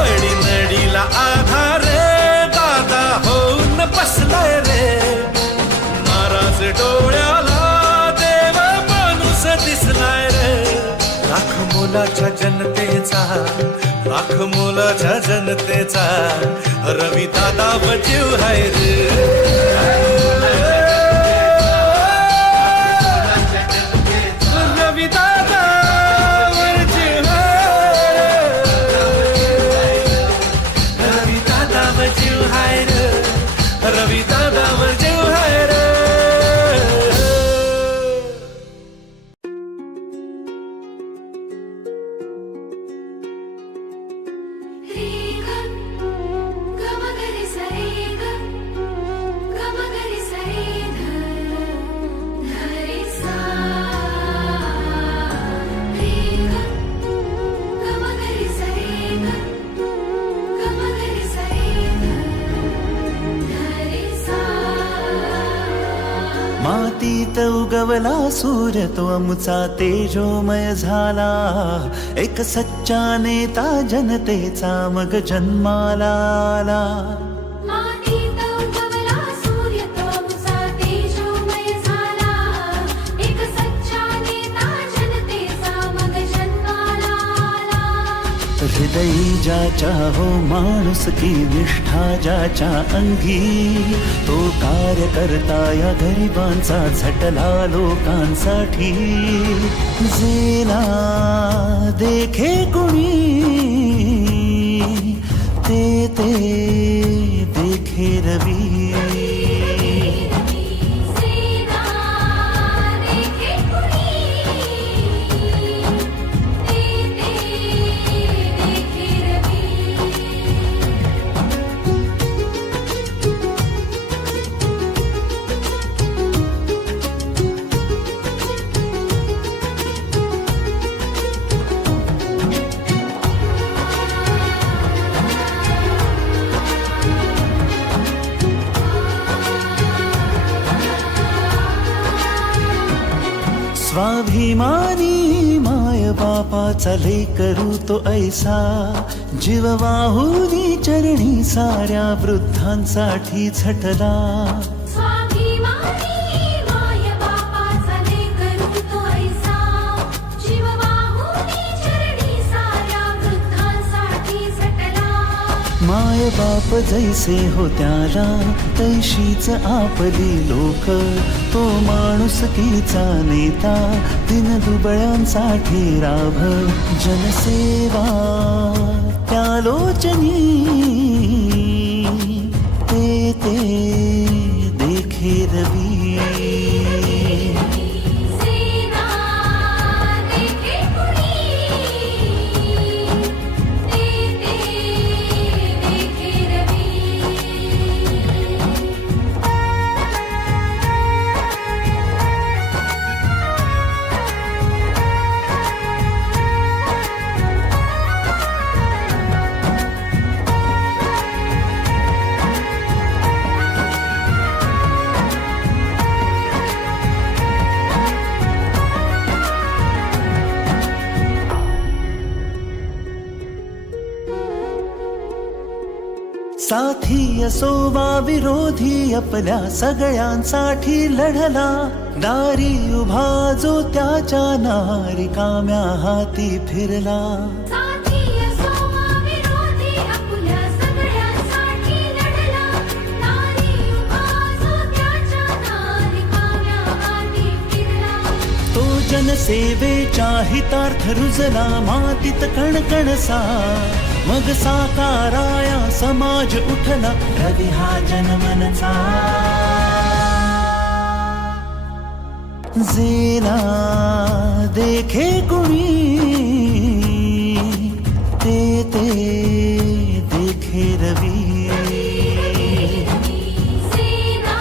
अडीनडीला आधार होऊन बसलाय रे नाराज डोळ्याला देव माणूस दिसलाय रे लाख मोलाच्या जनतेचा लाख मोलाच्या जनतेचा रवी दादा जीव हाय रे रवी दादा जीव रवी दादा जीव हाय रे रवी दादा जीव हाय रे रे ग ग म ग रे सा रे ग ग म ग मातीत उगवला सूर्य तो अमुचा तेजोमय झाला, एक सच्चा नेता जनतेचा मग जन्माला आला. मातीत उगवला सूर्य तो अमुचा तेजोमय झाला, एक सच्चा नेता जनतेचा मग जन्माला आला. हृदयी ज्याच्या हो माणुसकी निष्ठा ज्याच्या अंगी, तो कार्यकर्ता या गरिबांचा झटला लोकांसाठी. जेला देखे कुणी ते देखे रवी. सेना देखे कुणी, ते देखे रवी. स्वाभिमानी माय बापाचा लेकरू तो ऐसा, जीव वाहुनी चरणी साऱ्या वृद्धांसाठी झटला. स्वाभिमानी माय बापाचा लेकरू तो ऐसा, जीव वाहुनी चरणी साऱ्या वृद्धांसाठी झटला. माय बाप जैसे हो त्याला तैशीच आपली लोक, तो माणुसकीचा नेता दिन दुबळ्यांसाठी राभ. जनसेवा त्या लोचनी ते देखे रवी. सेना देखे कुणी, ते देखे रवी. साथी असो वा विरोधी आपल्या सगळ्यांसाठी लढला. दारी उभा जो त्याच्या नारिकाम्या हाती फिरला. साथी असो वा विरोधी आपल्या सगळ्यांसाठी लढला. नारी उभा जो त्याच्या नारिकाम्या हाती फिरला. तो जनसेवेच्या हितार्थ रुजला मातीत कणकणसा. मग साकाराया समाज उठला रवी हा जनमनचा. जेला देखे कुणी ते देखे रवी. सेना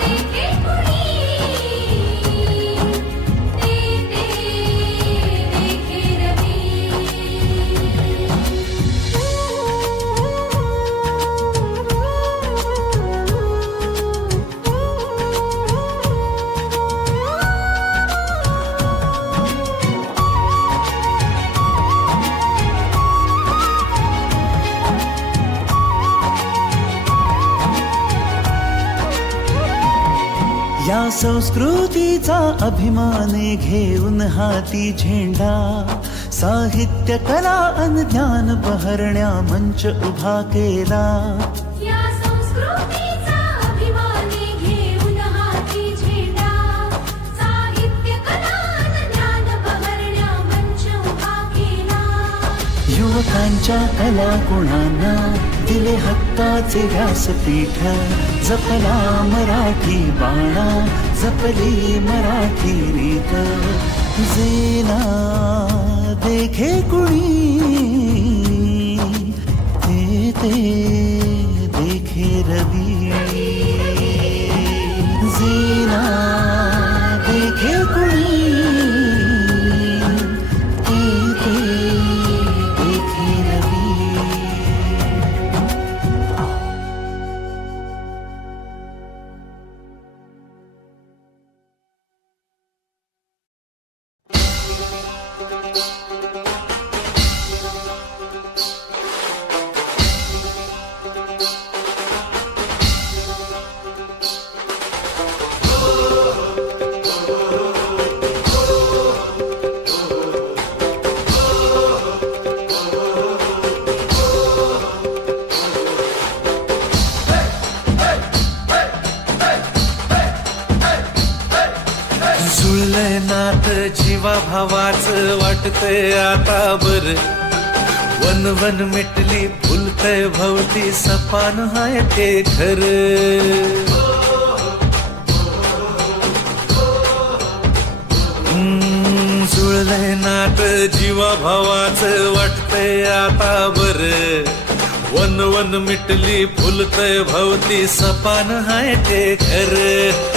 देखे कुणी, ते देखे रवी. या संस्कृतीचा अभिमान घेऊन हाती झेंडा. साहित्य कला अन ज्ञान बहरण्या मंच उभा केला. या संस्कृतीचा अभिमान घेऊन हाती झेंडा. साहित्य कला अन ज्ञान बहरण्या मंच उभा केला. युवकांच्या कला गुणांना दिले हक्काचे व्यासपीठ. जपला मराठी बाणा, जपली मराठी रीत. जेला देखे कुणी ते देखे रवी. जेला देखे कुणी जुळलंय नात जीवा भावाचं वाटतंय आता बर वन वन मिटली फुलतय भवती सपान हाय ते खर जुळलंय नात जीवा भावाचं वाटतंय आता बर वन वन मिटली फुलतय भवती सपान हाय ते खर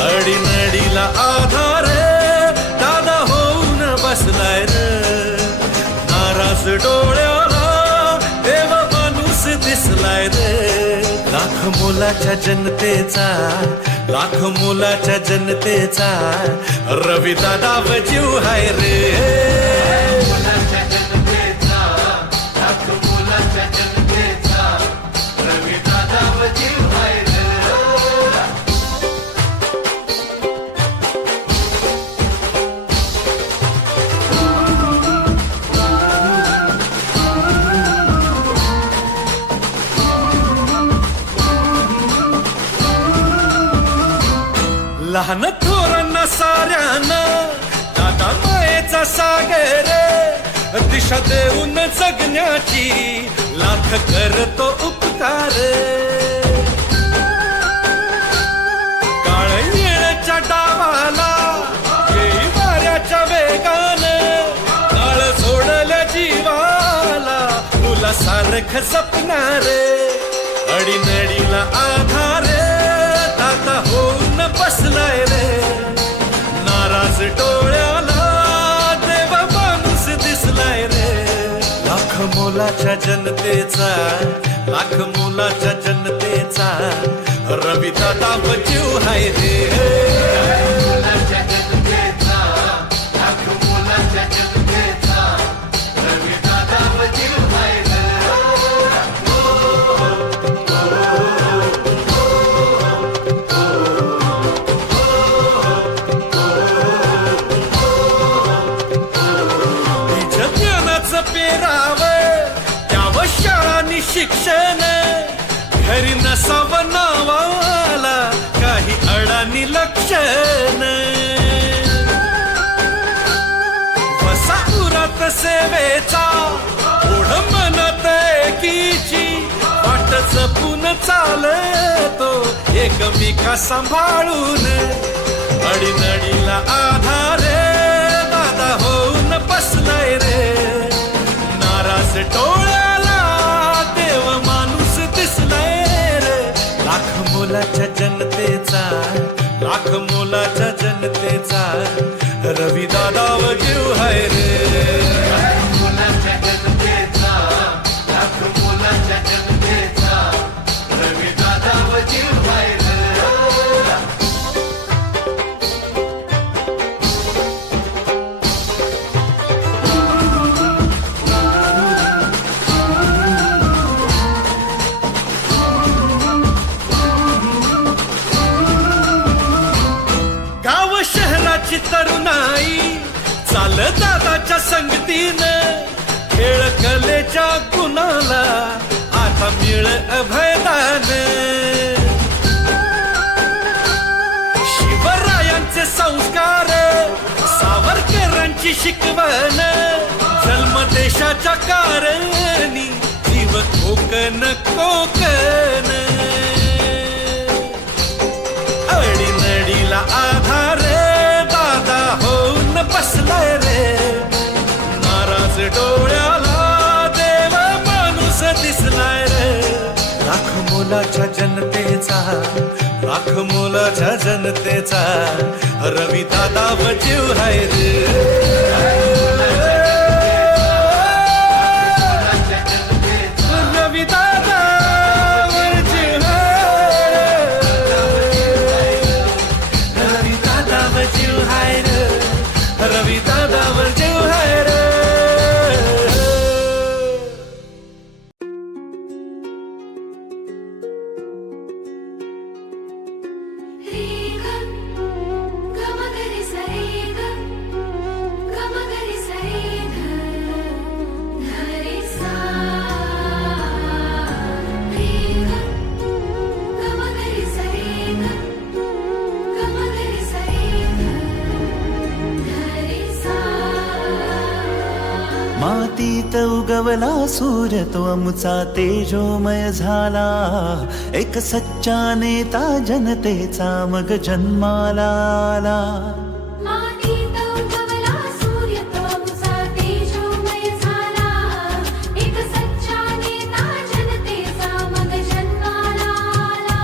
अडीनडीला आधार दादा होऊन बसलाय र नाराज डोळ्याला देव माणूस दिसलाय रे लाख मोलाच्या जनतेचा लाख मोलाच्या जनतेचा रवी दादा जीव हाय रे लहान थोरांना साऱ्यांना दादा मायेचा सागर दिशा देऊन जगण्याची लाख करतो उपकार काळ येण्याच्या डावाला येई वाऱ्याच्या वेगान काळ सोडल्या जीवाला तुला सारख सपनार अडीनडीला आधार दादा होऊन बसलाय रे नाराज डोळ्याला देव माणूस दिसलाय रे लाख मोलाच्या जनतेचा लाख मोलाच्या जनतेचा रवी दादा जीव हाय रे शिक्षण घरी नसावं नावाला काही अडाणी लक्षण वसापुरात सेवेचा ओढ मनात एकीची वाट जपून चालतो एकमेका सांभाळून अडीनडीला आधार दादा होऊन बसलाय रे नाराज डोळ्याला लाख मोलाच्या जनतेचा लाख मोलाच्या जनतेचा रवी दादा जीव हाय रे मोलाच्या जनतेचा लाख मोलाच्या जनतेचा रवी दादा जीव हाय रे तरुणाई चाल दादाच्या संगतीनं खेळ कलेच्या गुणाला आता मिळ अभयदान शिवरायांचे संस्कार सावरकरांची शिकवण जन्म देशाच्या कारणी जीव कोकण कोकण अडीनडीला आधार बसलाय रे नाराज डोळ्याला देव माणूस दिसलाय रे लाख मोलाच्या जनतेचा लाख मोलाच्या जनतेचा रवी दादा जीव हाय रे रवी दादा जीव हाय रवी दादा जीव हाय रे रवी दादा जीव हाय रे मातीत उगवला सूर्य तो अमुचा तेजोमय झाला, एक सच्चा नेता जनतेचा मग जन्माला आला. मातीत उगवला सूर्य तो अमुचा तेजोमय झाला, एक सच्चा नेता जनतेचा मग जन्माला आला.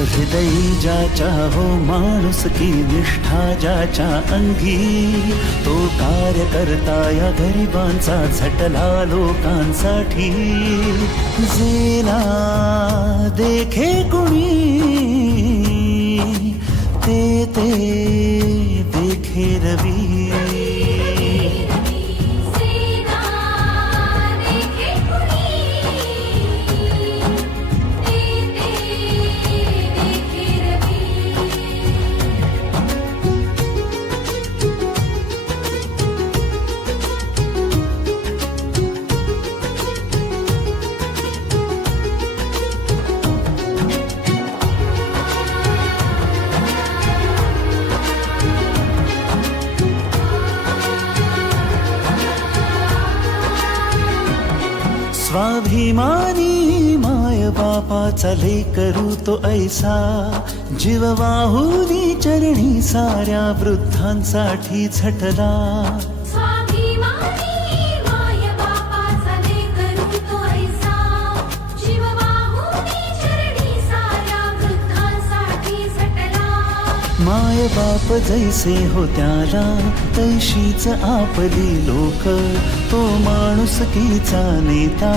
हृदयी ज्याच्या हो माणूस की निष्ठा ज्याच्या अंगी, तो कार्यकर्ता या गरिबांचा झटला लोकांसाठी. जेला देखे कुणी ते देखे रवी. सेना देखे कुणी, ते देखे रवी. स्वाभिमानी माय बापाचा लेकरू तो ऐसा, जीव वाहुनी चरणी साऱ्या वृद्धांसाठी झटला. स्वाभिमानी माय बापाचा लेकरू तो ऐसा, जीव वाहुनी चरणी साऱ्या वृद्धांसाठी झटला. माय बाप जैसे हो त्याला तैशीच आपली लोक, तो माणुसकीचा नेता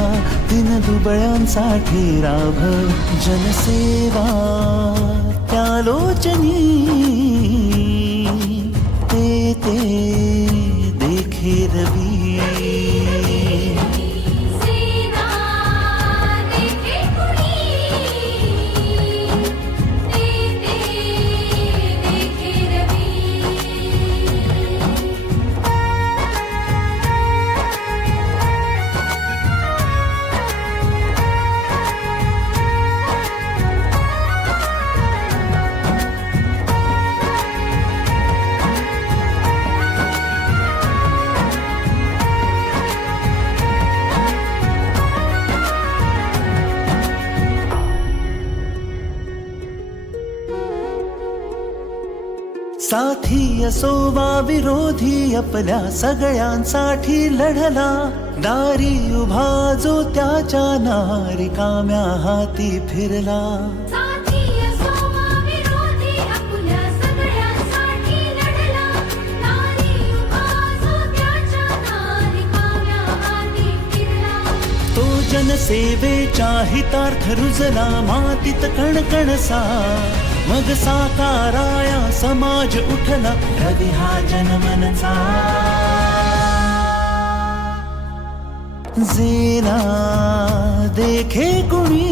दिन दुबळ्यांसाठी राभ. जनसेवा त्या लोचनी ते देखे रवी. सेना देखे कुणी, ते देखे रवी. साथी असो वा विरोधी आपल्या सगळ्यांसाठी लढला. दारी उभा जो त्याच्या नारिकाम्या हाती फिरला. साथी असो वा विरोधी आपल्या सगळ्यांसाठी लढला. नारी उभा जो त्याच्या नारिकाम्या हाती फिरला. तो जनसेवेच्या हितार्थ रुजला मातीत कणकणसा. मग साकाराया समाज उठला रवी हा जनमनचा. जेला देखे कुणी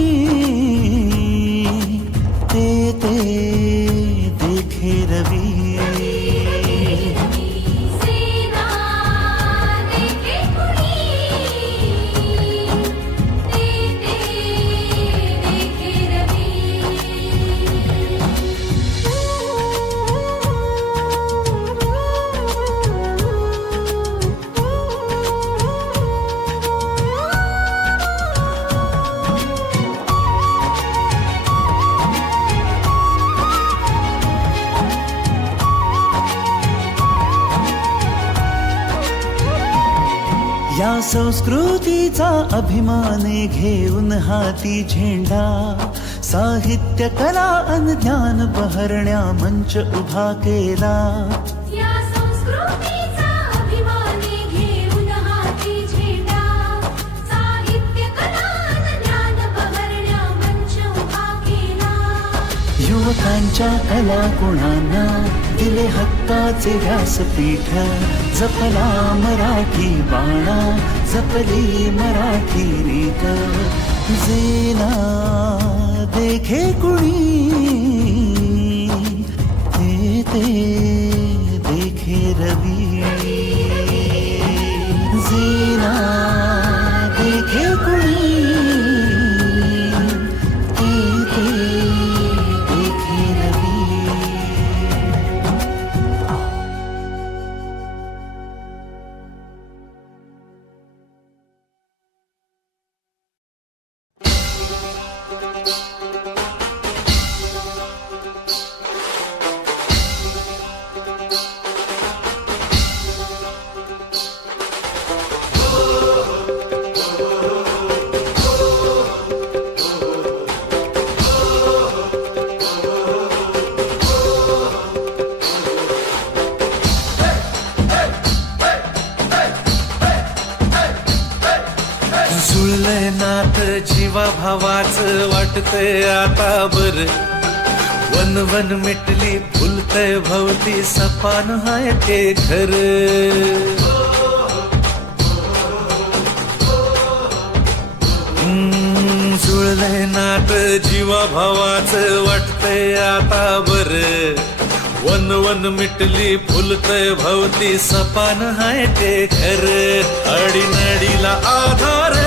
ते देखे रवी. सेना देखे कुणी, ते देखे रवी. या संस्कृतीचा अभिमाने घेऊन हाती झेंडा. साहित्य कला अन ज्ञान बहरण्या मंच उभा केला. या संस्कृतीचा अभिमाने घेऊन हाती झेंडा. साहित्य कला अन ज्ञान बहरण्या मंच उभा केला. युवकांच्या कला गुणांना दिले हक्काचे व्यासपीठ. जपला मराठी बाणा, जपली मराठी रीत. जेला देखे कुणी ते देखे रवी. जेला देखे कुणी ते देखे रवी. जुळलंय नात जीवा भावाचं वाटतंय आता बर वन वन मिटली फुलतय भवती सपान हाय ते घर जुळलंय नात जीवा भावाचं वाटतंय आता बर वन वन मिटली फुलतय भवती सपान हाय ते घर अडीनडीला आधार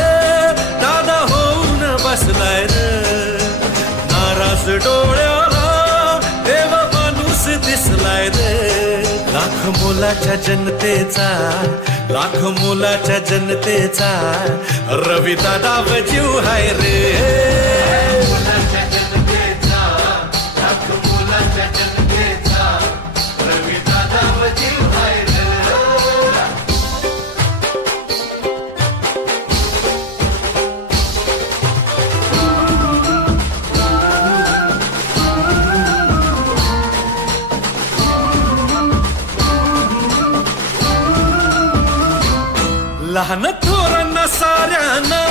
दादा होऊन बसलाय र नाराज डोळ्याला देव माणूस दिसलाय रे लाख मोलाच्या जनतेचा लाख मोलाच्या जनतेचा रवी दादा जीव हाय रे लहान थोरांना साऱ्यांना